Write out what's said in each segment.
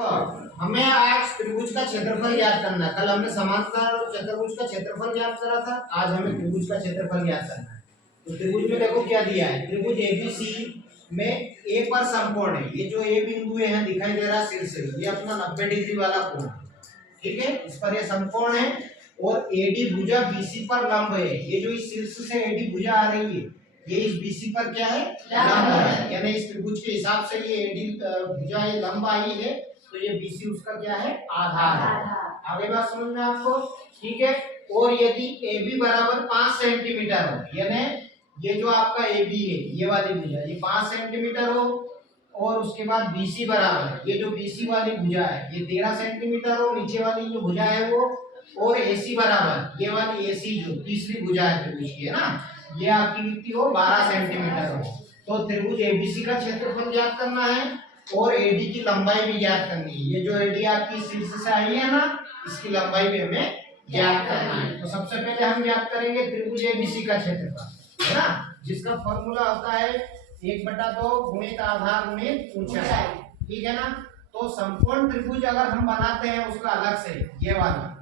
हमें आज त्रिभुज का क्षेत्रफल ज्ञात करना है। कल हमने समांतर चतुर्भुज का क्षेत्रफल ज्ञात करा था, आज हमें त्रिभुज का क्षेत्रफल ज्ञात करना है। तो त्रिभुज में देखो क्या दिया है, त्रिभुज एबीसी में ए पर समकोण है। ये जो ए बिंदु है दिखाई दे रहा है शीर्ष से, ये अपना 90 डिग्री वाला कोण है, ठीक है। इस पर ये समकोण है और एडी भुजा बीसी पर लंब है। ये जो इस शीर्ष से एडी भुजा आ रही है, ये इस बीसी पर क्या है, लंब है। यानी इस त्रिभुज के हिसाब से ये एडी भुजा ये लंब आई है, तो ये बीसी उसका क्या है, आधार है। आगे बात समझ में आपको, ठीक है। और यदि AB बराबर 5 सेंटीमीटर हो, यानी ये जो आपका AB है, ये वाली भुजा ये 5 सेंटीमीटर हो, और उसके बाद BC बराबर ये जो BC वाली भुजा है ये 13 सेंटीमीटर हो, नीचे वाली जो भुजा है वो, और AC बराबर ये वाली AC जो तीसरी भुजा है त्रिभुज की, है ना, ये आपकी कितनी हो, 12 सेंटीमीटर हो। तो त्रिभुज ABC का क्षेत्रफल ज्ञात करना है और AD की लंबाई भी ज्ञात करनी है। ये जो AD आपकी शीर्ष से आई है ना, इसकी लंबाई भी हमें ज्ञात करना है। तो सबसे पहले हम ज्ञात करेंगे त्रिभुज ABC का क्षेत्रफल, है ना, जिसका फॉर्मूला होता है 1/2 गुणित आधार गुणित ऊंचाई, ठीक है ना। तो समकोण त्रिभुज अगर हम बनाते हैं उसका अलग से, ये वाला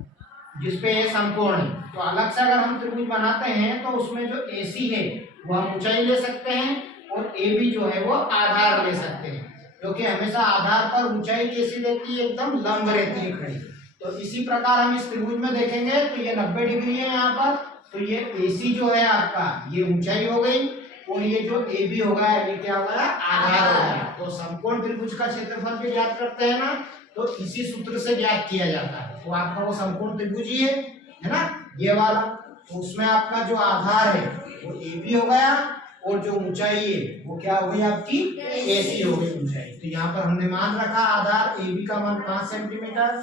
जिसपे ये समकोण है, तो अलग से अगर हम त्रिभुज बनाते हैं तो उसमें जो AC है वो हम ऊंचाई ले सकते हैं और AB जो है वो आधार ले सकते हैं, क्योंकि हमेशा आधार पर ऊंचाई कैसी रहती है, एकदम लंब रहती है, खड़ी। तो इसी प्रकार हम इस त्रिभुज में देखेंगे तो ये 90 डिग्री है यहाँ पर, तो ये AC जो है आपका ये ऊंचाई हो गई, और ये जो AB होगा ये क्या होगा, आधार हो गया। तो समकोण त्रिभुज का क्षेत्रफल भी ज्ञात करते हैं ना, तो इसी सूत्र से ज्ञात किया जाता है। तो आपका वो समकोण त्रिभुज ही है ना, ये वाला। तो उसमें आपका जो आधार है वो AB हो गया, और जो ऊंचाई है वो क्या हो गई आपकी, AC हो गई ऊंचाई। तो यहाँ पर हमने मान रखा आधार AB का मान 5 सेंटीमीटर,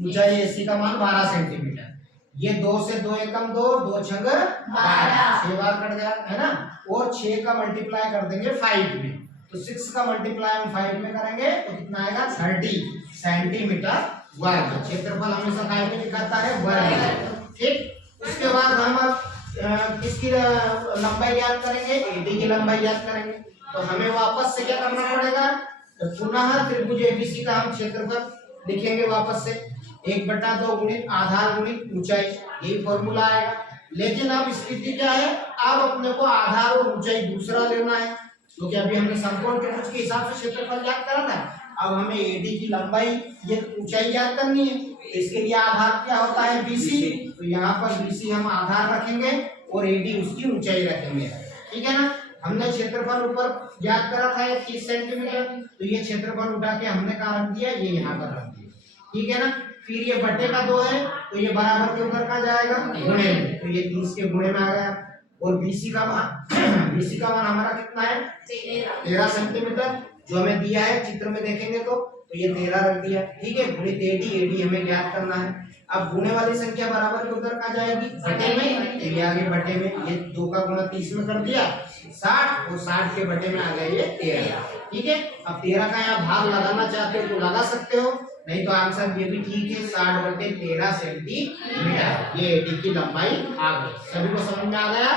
ऊंचाई AC का मान 12 सेंटीमीटर। ये 2 से 2 एकम 2, 2 छंग 12, 6 बार कट गया, है ना। और 6 का मल्टीप्लाई कर देंगे 5 में, तो 6 का मल्टीप्लाई हम 5 में करेंगे तो कितना आएगा, 30 सेंटीमीटर वर्ग। क्षेत्रफल हमेशा काय में लिखाता है, वर्ग, ठीक। उसके बाद हम किसकी लंबाई ज्ञात करेंगे, AD की लंबाई ज्ञात करेंगे। तो हमें वापस से क्या करना पड़ेगा, तो पुनः त्रिभुज ABC का हम क्षेत्रफल लिखेंगे वापस से, 1/2 गुणित आधार गुणित ऊंचाई, यही फॉर्मूला आएगा। लेकिन अब स्थिति क्या है, अब अपने को आधार और ऊंचाई दूसरा लेना है, क्योंकि अभी हमने समकोण त्रिभुज के हिसाब से क्षेत्रफल ज्ञात करा था। अब हमें AD की लंबाई ये ऊंचाई ज्ञात करनी है, इसके लिए आधार क्या होता है, BC। तो यहाँ पर BC हम आधार रखेंगे और AD उसकी ऊंचाई रखेंगे, ठीक है ना। हमने क्षेत्रफल ऊपर ज्ञात करा था 30 सेंटीमीटर, तो ये क्षेत्रफल उठा के हमने कहाँ रख दिया, ये यहाँ पर रख दिया, ठीक है ना। फिर ये बटे का 2 है, तो ये बराबर के ऊपर कहाँ जाएगा, गुणे में, तो ये 30 के गुणे में आ गया। और BC का मान BC का मान हमारा कितना है, 13 सेंटीमीटर, जो हमें दिया है चित्र में देखेंगे तो ये 13 रख दिया, ठीक है। गुणित AD हमें ज्ञात करना है। अब गुणे वाली संख्या बराबर के उधर कहाँ जाएगी, बटे में, ये आगे बटे में, ये 2 का गुणा 30 में कर दिया 60, और 60 के बटे में आ गया ये 13, ठीक है। अब 13 का यहाँ भाग लगाना चाहते हो तो लगा सकते हो, नहीं तो आंसर ये भी ठीक है, 60/13 सेंटीमीटर, ये AD की लंबाई आ गई। सभी को समझ में आ गया।